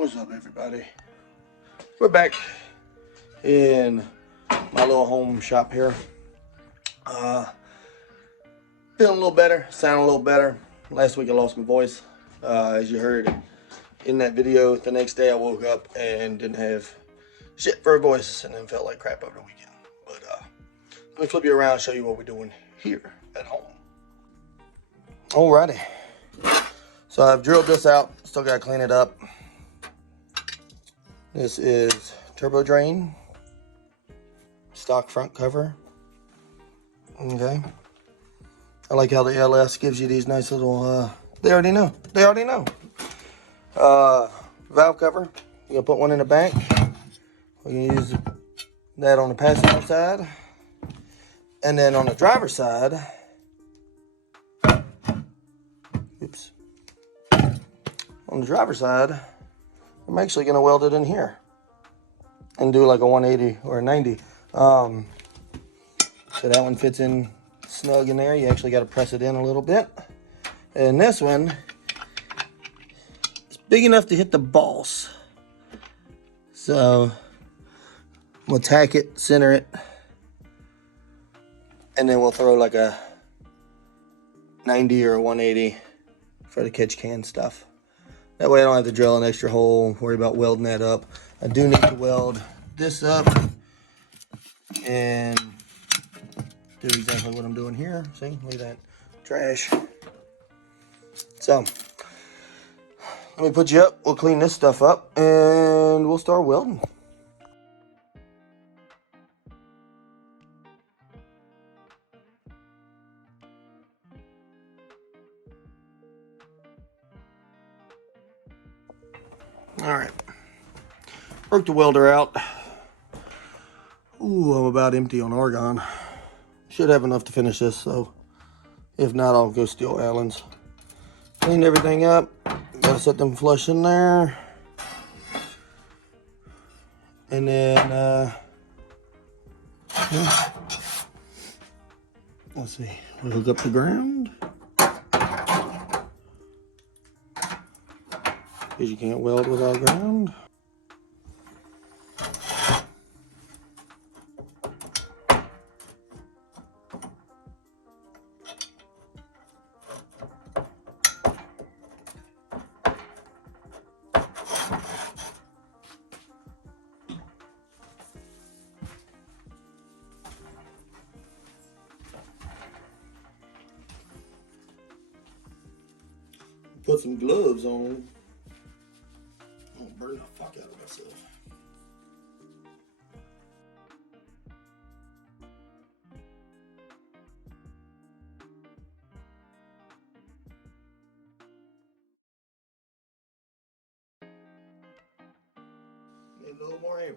What's up, everybody? We're back in my little home shop here. Feeling a little better, sounding a little better. Last week I lost my voice, as you heard in that video. The next day I woke up and didn't have shit for a voice and then felt like crap over the weekend. But let me flip you around and show you what we're doing here at home. Alrighty. So I've drilled this out, still gotta clean it up. This is turbo drain, stock front cover. Okay. I like how the LS gives you these nice little, they already know. Valve cover, you're gonna put one in the bank. We can use that on the passenger side. And then on the driver's side, oops. On the driver's side, I'm actually gonna weld it in here and do like a 180 or a 90. So that one fits in snug in there. You actually got to press it in a little bit. And this one is big enough to hit the boss. So we'll tack it, center it, and then we'll throw like a 90 or a 180 for the catch can stuff. That way I don't have to drill an extra hole, worry about welding that up. I do need to weld this up and do exactly what I'm doing here. See, look at that trash. So, let me put you up. We'll clean this stuff up and we'll start welding. All right, broke the welder out. Ooh, I'm about empty on argon. Should have enough to finish this, so if not, I'll go steal Allen's. Cleaned everything up. Gotta set them flush in there. And then, let's see, we hook up the ground. Because you can't weld without ground. Put some gloves on. I'll burn the fuck out of myself. Need a little more amperage.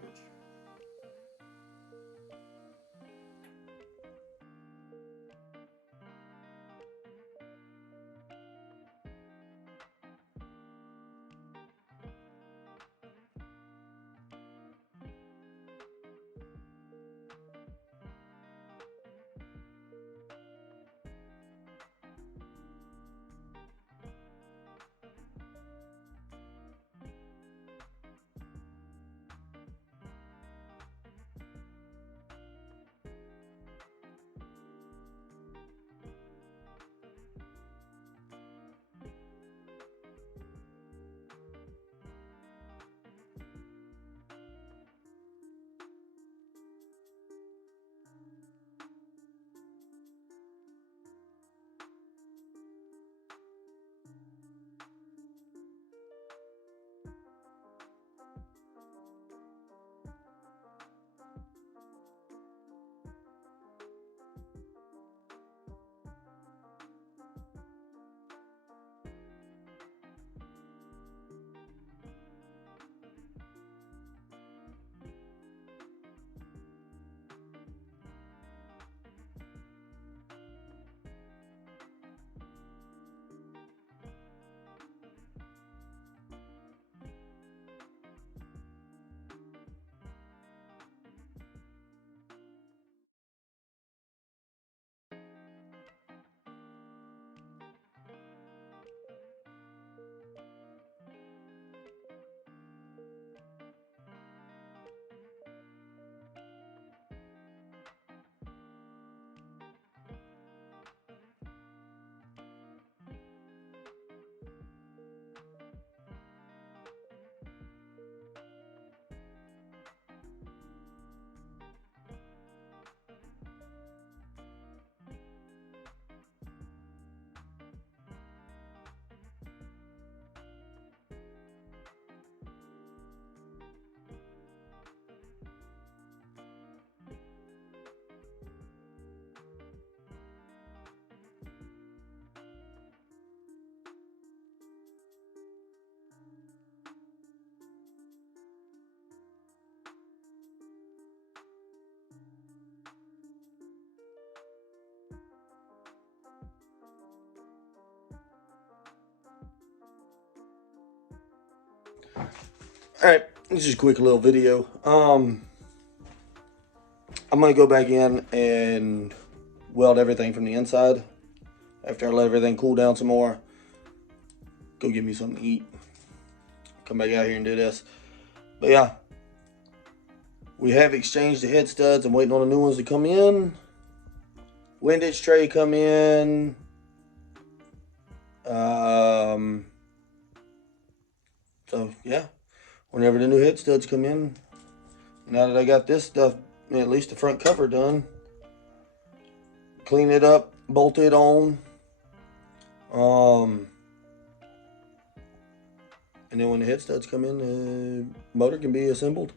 Alright, this is just a quick little video. I'm gonna go back in and weld everything from the inside. After I let everything cool down some more, go get me something to eat. Come back out here and do this. But yeah, we have exchanged the head studs. I'm waiting on the new ones to come in. Windage tray come in. So yeah, whenever the new head studs come in, now that I got this stuff, at least the front cover done, clean it up, bolt it on, and then when the head studs come in, the motor can be assembled.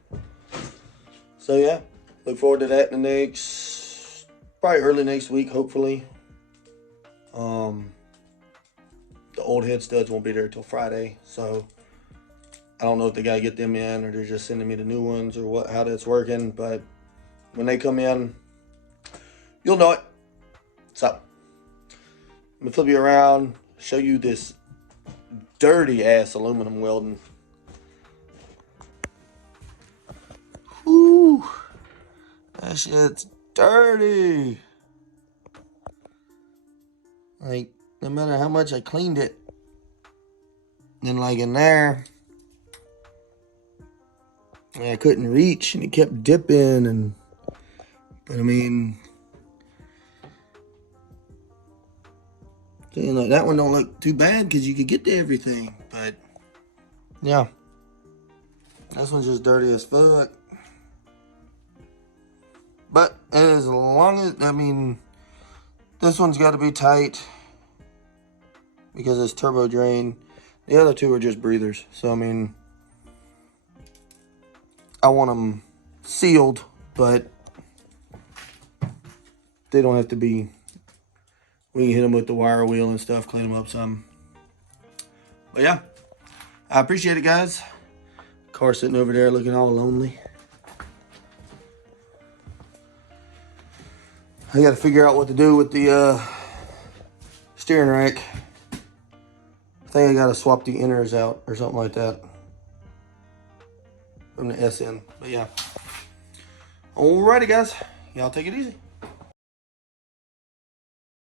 So yeah, look forward to that in the next, probably early next week, hopefully. The old head studs won't be there till Friday, so I don't know if they gotta get them in or they're just sending me the new ones or what, how that's working. But when they come in, you'll know it. So I'm gonna flip you around, show you this dirty ass aluminum welding. Whoo, that shit's dirty. Like, no matter how much I cleaned it, then like in there, I couldn't reach and it kept dipping. But I mean, saying like that one don't look too bad because you could get to everything. But yeah, this one's just dirty as fuck. But as long as, I mean, this one's got to be tight because it's turbo drain. The other two are just breathers. So I mean, I want them sealed, but they don't have to be. We can hit them with the wire wheel and stuff, clean them up some. But yeah, I appreciate it, guys. Car sitting over there looking all lonely. I got to figure out what to do with the steering rack. I think I got to swap the inners out or something like that from the SN. But yeah. Alrighty, guys. Y'all take it easy.